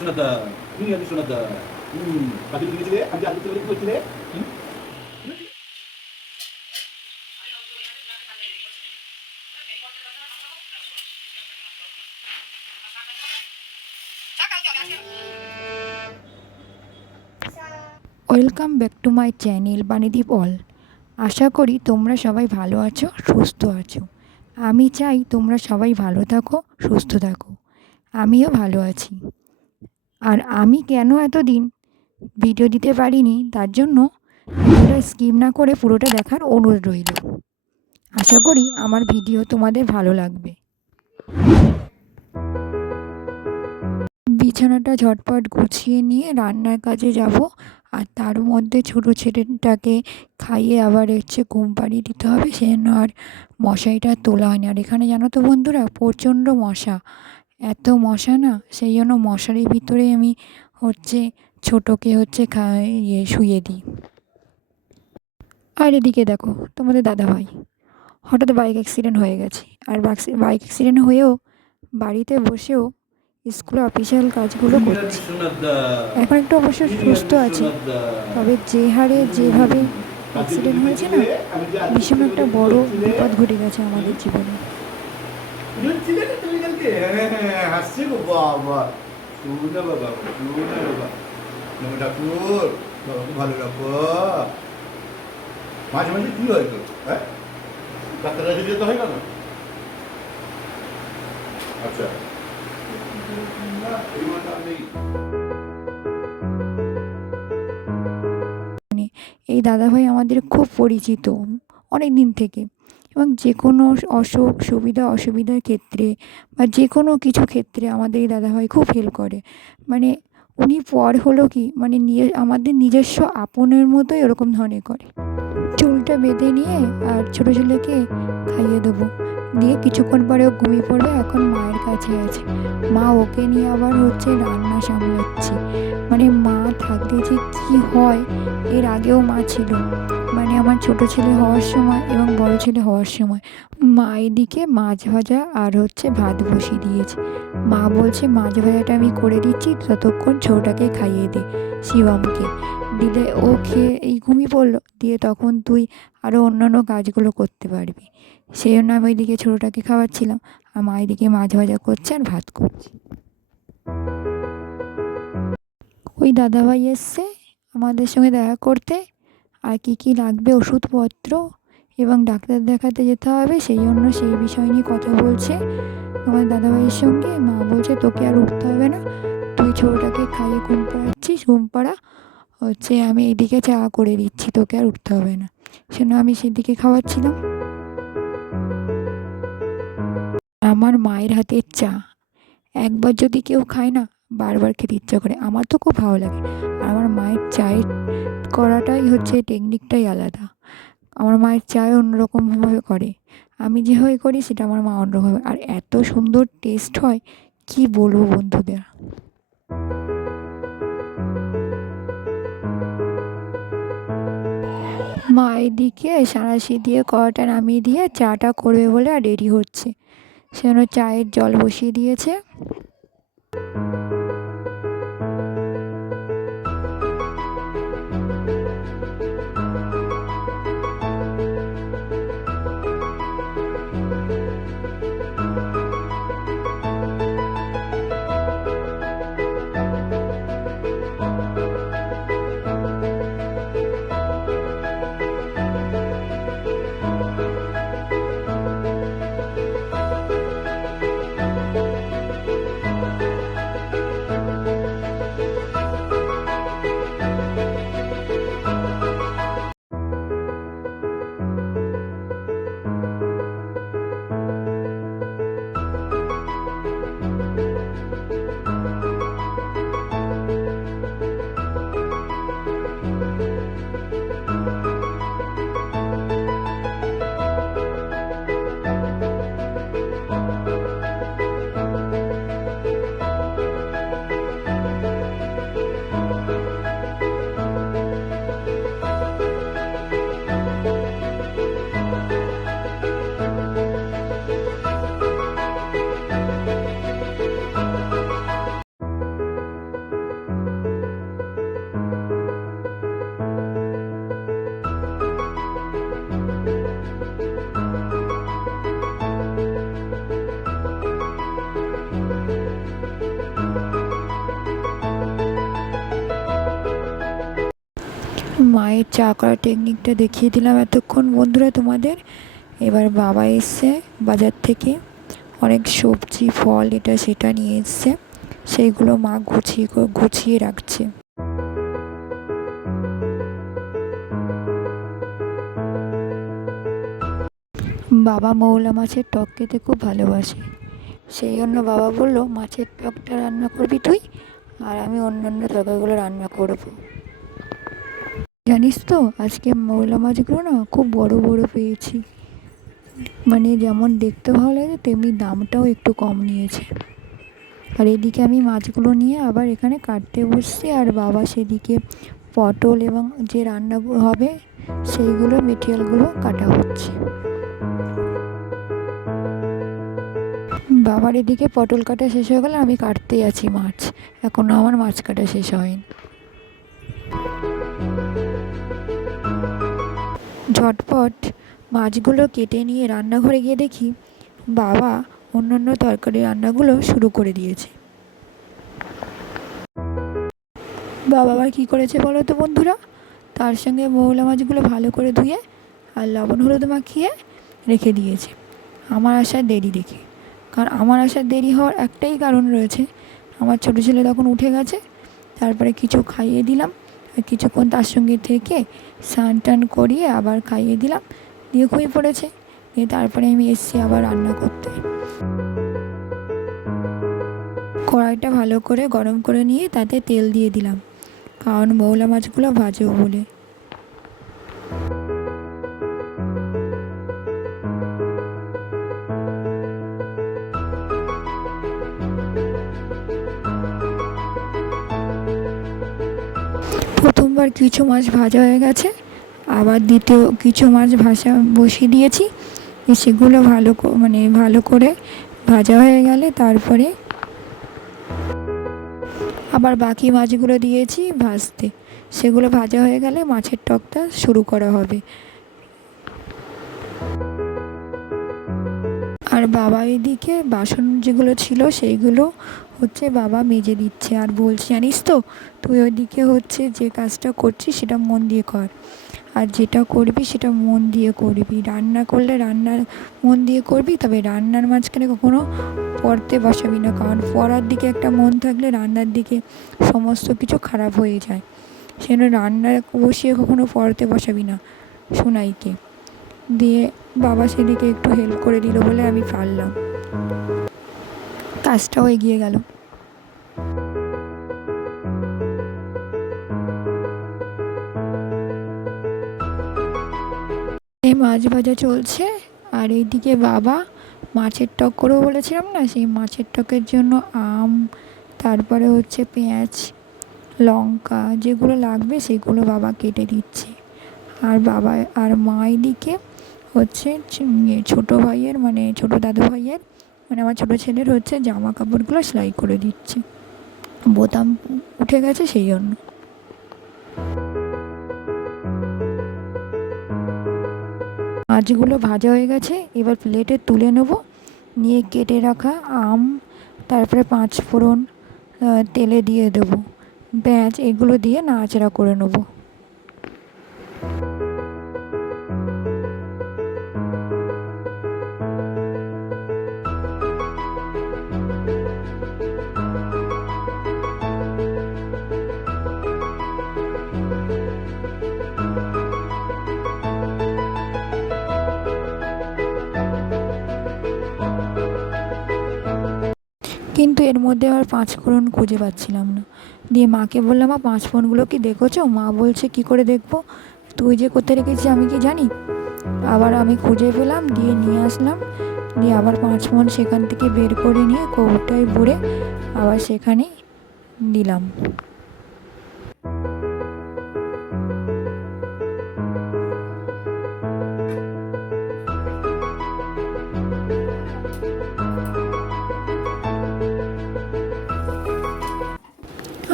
তুমি হুম বাকি তুমি ছিলে, আমি আগে কি করছিলে welcome back to my channel Banideep all. আশা করি তোমরা সবাই ভালো আছো, সুস্থ আছো। আমি চাই তোমরা সবাই ভালো থাকো, সুস্থ থাকো। আমিও ভালো আছি। আর আমি কেন এতদিন ভিডিও দিতে পারিনি? তার জন্য ভিডিওটা স্কিপ না করে পুরোটা দেখার অনুরোধ রইল। আশা করি আমার ভিডিও তোমাদের ভালো লাগবে। বিছানাটা ঝটপট গুছিয়ে নিয়ে রান্নার কাজে যাব আর তার মধ্যে ছোটো ছেলেটাকে খাইয়ে আবার হচ্ছে ঘুম পাড়িয়ে দিতে হবে। সে জন্য আর মশারিটা তোলা হয়নি। আর এখানে জানো তো বন্ধুরা, প্রচণ্ড মশা। এত মশা না সেই জন্য মশারির ভিতরে আমি হচ্ছে ছোটোকে হচ্ছে খা ইয়ে শুয়ে দিই। আর এদিকে দেখো তোমাদের দাদা ভাই হঠাৎ বাইক অ্যাক্সিডেন্ট হয়ে গেছে। আর বাইক অ্যাক্সিডেন্ট হয়েও বাড়িতে বসেও স্কুলে অফিসিয়াল কাজগুলো করছে। এখন একটু অবশ্য সুস্থ আছে। তবে যে হারে যেভাবে অ্যাক্সিডেন্ট হয়েছে না ভীষণ একটা বড় বিপদ ঘটে গেছে আমাদের জীবনে। হ্যাঁ হ্যাঁ হাসছে গো বাবা। শুনা বাবা শুনা বাবা। নমো ঠাকুর বাবাকে ভালো রাখো মাঝে মাঝে কি হয় তো হ্যাঁ? ডাক্তার কাছে যেতে হয় না না? আচ্ছা নেই এই দাদাভাই আমাদের খুব পরিচিত অনেক দিন থেকে। এবং যে কোনো অসুখ, সুবিধা, অসুবিধার ক্ষেত্রে বা যে কোনো কিছু ক্ষেত্রে আমাদের দাদাভাই খুব হেল্প করে। মানে উনি পর হলো কি মানে নিয়ে, আমাদের নিজস্ব আপনের মতোই ওরকম ধরনের করে। চুলটা বেঁধে নিয়ে আর ছোটো ছেলেকে খাইয়ে দেবো। দিয়ে কিছুক্ষণ পরে ও ঘুমিয়ে পড়বে, এখন মায়ের কাছে আছে। মা ওকে নিয়ে আবার হচ্ছে রান্না সামলাচ্ছে। মানে মা থাকতে যে কী হয়, এর আগেও মা ছিল। মানে আমার ছোট ছেলে হওয়ার সময় এবং বড় ছেলে হওয়ার সময়। মা এদিকে মাছ ভাজা আর হচ্ছে ভাত বসিয়ে দিয়েছে। মা বলছে, মাছ ভাজাটা আমি করে দিচ্ছি, ততক্ষণ ছোটাকে খাইয়ে দে শিবমকে। দিলে ও খেয়ে এই ঘুমিয়ে পড়ল। দিয়ে তখন তুই আরও অন্যান্য কাজগুলো করতে পারবি। সেই জন্য আমি ওইদিকে ছোটোটাকে খাওয়াচ্ছিলাম। আর মা এদিকে মাছ ভাজা করছে আর ভাত করছে। ওই দাদাভাই এসছে আমাদের সঙ্গে দেখা করতে। আর কী কী লাগবে ওষুধপত্র এবং ডাক্তার দেখাতে যেতে হবে, সেই জন্য সেই বিষয় নিয়ে কথা বলছে তোমার দাদাভাইয়ের সঙ্গে। মা বলছে, তোকে আর উঠতে হবে না, তুই ছোটোটাকে খাইয়ে ঘুম পাড়াচ্ছিস ঘুম পাড়া হচ্ছে আমি এদিকে চা করে দিচ্ছি, তোকে আর উঠতে হবে না। সেজন্য আমি সেদিকে খাওয়াচ্ছিলাম। আমার মায়ের হাতের চা। একবার যদি কেউ খায় না, বারবার খেতে ইচ্ছা করে। আমার তো খুব ভালো লাগে। আমার মায়ের চায়ের করাটাই হচ্ছে টেকনিকটাই আলাদা। আমার মায়ের চায় অন্যরকমভাবে করে। আমি যেভাবে করি সেটা আমার মা অন্যরকমভাবে আর এত সুন্দর টেস্ট হয়, কি বলব বন্ধুদের? মা এদিকে সাঁড়াশি দিয়ে কড়াটা নামিয়ে দিয়ে চাটা করবে বলে আর রেডি হচ্ছে। সেজন্য চায়ের জল বসিয়ে দিয়েছে। মায়ের চা করার টেকনিকটা দেখিয়ে দিলাম এতক্ষণ। বন্ধুরা, তোমাদের এবার বাবা এসছে বাজার থেকে। অনেক সবজি, ফল, এটা সেটা নিয়ে এসছে। সেইগুলো মা গুছিয়ে গুছিয়ে রাখছে। বাবা মৌলা মাছের টক খেতে খুব ভালোবাসে। সেই জন্য বাবা বলল, মাছের টকটা রান্না করবি তুই, আর আমি অন্যান্য তরকারিগুলো রান্না করব। জানিস তো, আজকে মৌলা মাছগুলো না খুব বড় বড় পেয়েছি। মানে যেমন দেখতে ভালো লাগে, তেমনি দামটাও একটু কম নিয়েছে। আর এদিকে আমি মাছগুলো নিয়ে আবার এখানে কাটতে বসছি, আর বাবা সেদিকে পটল এবং যে রান্না হবে, সেইগুলো মেটেরিয়ালগুলো কাটা হচ্ছে। বাবার এদিকে পটল কাটা শেষ হয়ে গেলে আমি কাটতেই আছি মাছ। এখনও আমার মাছ কাটা শেষ হয়নি। ঝটপট মাছগুলো কেটে নিয়ে রান্নাঘরে গিয়ে দেখি বাবা অন্যান্য তরকারি রান্নাগুলো শুরু করে দিয়েছে। বাবা আবার কী করেছে বলো তো বন্ধুরা? তার সঙ্গে মৌলা মাছগুলো ভালো করে ধুয়ে আর লবণ হলুদ মাখিয়ে রেখে দিয়েছে। আমার আসার দেরি দেখে। কারণ আমার আসার দেরি হওয়ার একটাই কারণ রয়েছে। আমার ছোটো ছেলে তখন উঠে গেছে, তারপরে কিছু খাইয়ে দিলাম। কিছুক্ষণ তার সঙ্গে থেকে স্নান টান করিয়ে আবার খাইয়ে দিলাম। দিয়ে খুঁয়ে পড়েছে। দিয়ে তারপরে আমি এসছি আবার রান্না করতে। কড়াইটা ভালো করে গরম করে নিয়ে তাতে তেল দিয়ে দিলাম। কারণ মৌলা মাছগুলো ভাজবো বলে। প্রথমবার কিছু মাছ ভাজা হয়ে গেছে। আবার দ্বিতীয় কিছু মাছ ভাজা বসিয়ে দিয়েছি। সেগুলো ভালো মানে ভালো করে ভাজা হয়ে গেলে তারপরে আবার বাকি মাছগুলো দিয়েছি ভাজতে। সেগুলো ভাজা হয়ে গেলে মাছের টকটা শুরু করা হবে। আর বাবা এদিকে বাসন যেগুলো ছিল সেইগুলো হচ্ছে, বাবা, মেজে দিচ্ছে, আর বলছি, জানিস তো, তুই ওইদিকে হচ্ছে যে কাজটা করছিস, সেটা মন দিয়ে কর। আর যেটা করবি, সেটা মন দিয়ে করবি। রান্না করলে রান্নার মন দিয়ে করবি, তবে রান্নার মাঝখানে কখনো পড়তে বসাবি না। কারণ পড়ার দিকে একটা মন থাকলে রান্নার দিকে সমস্ত কিছু খারাপ হয়ে যায়। সেজন্য রান্না বসিয়ে কখনো পড়তে বসাবি না, সোনাইকে। দিয়ে বাবা সেদিকে একটু হেল্প করে দিল বলে আমি পারলাম। কাজটাও এগিয়ে গেল। এই মাছ ভাজা চলছে, আর এইদিকে বাবা মাছের টক করেও বলেছিলাম না, সেই মাছের টকের জন্য আম, তারপরে হচ্ছে পেঁয়াজ, লঙ্কা, যেগুলো লাগবে সেগুলো বাবা কেটে দিচ্ছে। আর বাবা, আর মা এদিকে হচ্ছে ছোটো ভাইয়ের মানে ছোটো দাদু ভাইয়ের মানে আমার ছোটো ছেলের হচ্ছে জামা কাপড়গুলো সেলাই করে দিচ্ছে। বোতাম উঠে গেছে সেই জন্য। মাছগুলো ভাজা হয়ে গেছে, এবার প্লেটে তুলে নেব। নিয়ে কেটে রাখা আম, তারপরে পাঁচ ফোড়ন তেলে দিয়ে দেবো। পেঁয়াজ, এগুলো দিয়ে নাড়াচাড়া করে নেব। কিন্তু এর মধ্যে আর পাঁচ ফোড়ন খুঁজে পাচ্ছিলাম না। দিয়ে মাকে বললাম, মা, পাঁচ ফোড়নগুলো কি দেখেছ? মা বলছে, কি করে দেখব? তুই যে কোথায় রেখেছিস আমি কি জানি? আবার আমি খুঁজে পেলাম, দিয়ে নিয়ে আসলাম। দিয়ে আবার পাঁচ ফোন সেখান থেকে বের করে নিয়ে কৌটায় ভরে আবার সেখানে দিলাম।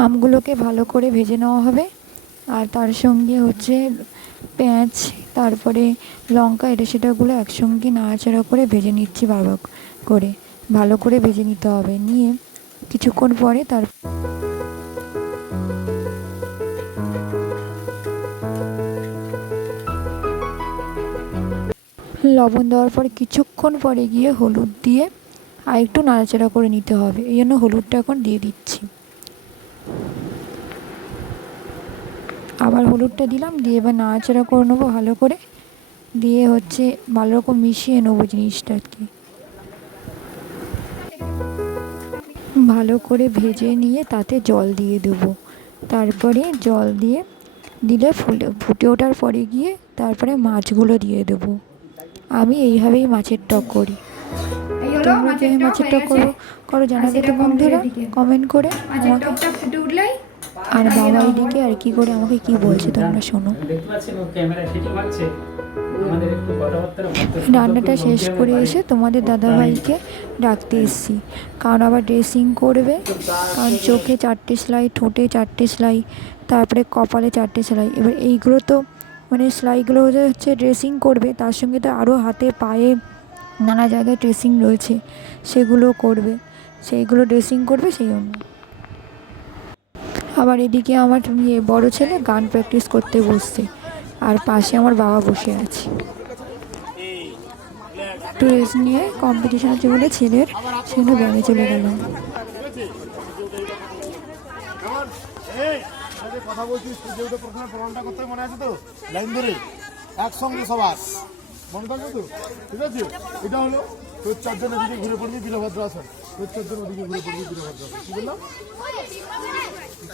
আমগুলোকে ভালো করে ভেজে নেওয়া হবে। আর তার সঙ্গে হচ্ছে পেঁয়াজ, তারপরে লঙ্কা, এটা সেটাগুলো একসঙ্গে নাড়াচাড়া করে ভেজে নিচ্ছি বারবার করে। ভালো করে ভেজে নিতে হবে। নিয়ে কিছুক্ষণ পরে তার লবণ দেওয়ার পর কিছুক্ষণ পরে গিয়ে হলুদ দিয়ে আর একটু নাড়াচাড়া করে নিতে হবে। এই জন্য হলুদটা এখন দিয়ে দিচ্ছি। আবার হলুদটা দিলাম দিয়ে এবার নাড়াচাড়া করে নেব ভালো করে। দিয়ে হচ্ছে ভালো রকম মিশিয়ে নেব জিনিসটাকে। ভালো করে ভেজে নিয়ে তাতে জল দিয়ে দেবো। তারপরে জল দিয়ে দিলে ফুলে ফুটে ওঠার পরে গিয়ে তারপরে মাছগুলো দিয়ে দেবো। আমি এইভাবেই মাছের টক করি। তোমরা মাছের যে টক মাছের টক করো করো জানাবে তো বন্ধুরা কমেন্ট করে আমাকে। ফুটে উঠলেই আর বাবা এদিকে আর কি করে আমাকে কি বলছে তোমরা শোনো। রান্নাটা শেষ করে এসে তোমাদের দাদাভাইকে ডাকতে এসেছি। কারণ আবার ড্রেসিং করবে। কারণ চোখে চারটে সেলাই ঠোঁটে চারটে সেলাই তারপরে কপালে চারটে সেলাই। এবার এইগুলো তো মানে সেলাইগুলো হচ্ছে ড্রেসিং করবে তার সঙ্গে তো আরও হাতে পায়ে নানা জায়গায় ড্রেসিং রয়েছে। সেগুলো করবে। সেইগুলো ড্রেসিং করবে সেই জন্য। আবার এদিকে আমার ইয়ে বড় ছেলে গান প্র্যাকটিস করতে বসছে। আর পাশে আমার বাবা বসে আছে। একটু রেস্ট নিয়ে কম্পিটিশন আছে বলে ছেলের সেখানে ব্যায়ামে চলে গেলাম। কথা প্রথমে প্রমাণটা করতে মনে আছে তো, লাইন ধরে, একসঙ্গে মনে থাকবে তো? ঠিক আছে? এটা হলো তোর চারজন ওদিকে ঘুরে পড়বি বীরভদ্র আসন তোর চারজন ওদিকে ঘুরে পড়বি বীরভদ্র আসন কি বললাম?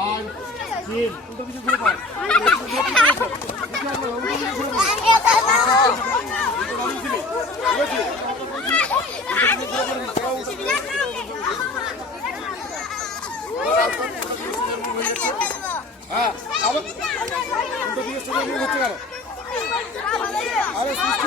আর হ্যাঁ আবার উল্টো দিকে হচ্ছে কেন আরে সৃষ্টি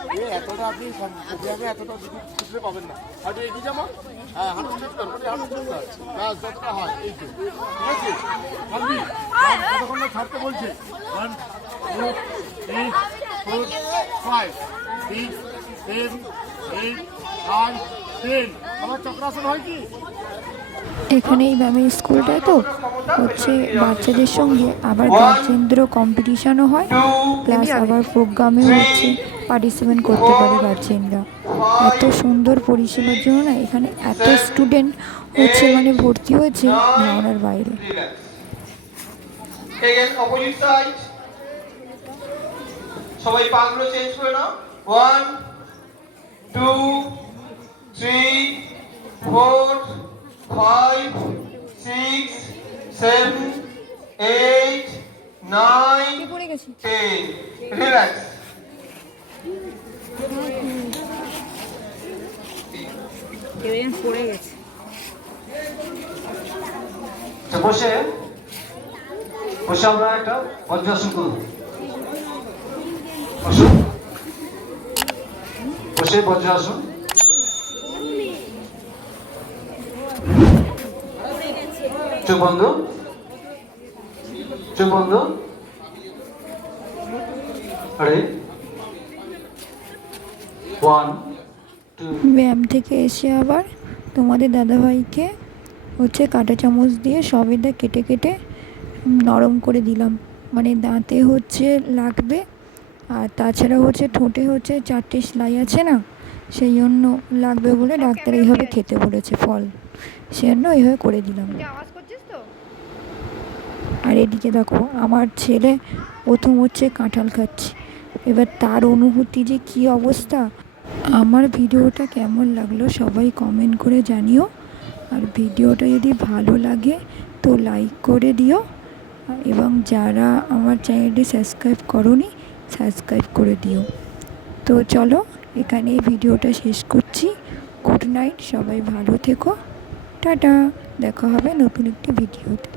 এতটা আপনি প্রোগ্রামে এতটা দিকে পাবেন না। হাঁটু এগিয়ে যাব। হ্যাঁ হাঁটু মানে হাঁটু ঠিক ব্যাস যতটা হয় এই তো। ঠিক আছে? পারবি কতক্ষণ ছাড়তে বলছে? One two three four five six seven eight nine ten আমার চক্রাসন হয় কি? এখানে এই ব্যায়ামের স্কুলটায় তো হচ্ছে বাচ্চাদের সঙ্গে আবার গার্জেনদেরও কম্পিটিশনও হয় প্লাস আবার প্রোগ্রামেও হচ্ছে। পার্টিসিপেট করতে পারে গার্জেনরা এত সুন্দর পরিষেবার জন্য না এখানে এত স্টুডেন্ট হচ্ছে মানে ভর্তি হয়েছে ধারণার বাইরে। সবাই পাগুলো চেঞ্জ করে নাও। One two three four five six seven eight nine ten relax বসে বসে আমরা একটা বজ্রাসন করব। বসে। বজ্রাসন চোখ বন্ধ। চোখ বন্ধ। আরে। ওয়ান ব্যায়াম থেকে এসে আবার তোমাদের দাদাভাইকে হচ্ছে কাঁটা চামচ দিয়ে সবেদা কেটে কেটে নরম করে দিলাম। মানে দাঁতে হচ্ছে লাগবে আর তাছাড়া হচ্ছে ঠোঁটে হচ্ছে চারটে সেলাই আছে না সেই জন্য লাগবে বলে ডাক্তার এইভাবে খেতে বলেছে ফল। সেই জন্য এইভাবে করে দিলাম। আর এদিকে দেখো আমার ছেলে প্রথম হচ্ছে কাঁঠাল খাচ্ছে। এবার তার অনুভূতি যে কী অবস্থা আমার ভিডিওটা কেমন লাগল সবাই কমেন্ট করে জানিও। আর ভিডিওটা যদি ভালো লাগে তো লাইক করে দিও। এবং যারা আমার চ্যানেলটি সাবস্ক্রাইব করনি সাবস্ক্রাইব করে দিও। তো চলো এখানে এই ভিডিওটা শেষ করছি। গুড নাইট সবাই ভালো থেকো। টাটা, দেখা হবে নতুন একটি ভিডিওতে।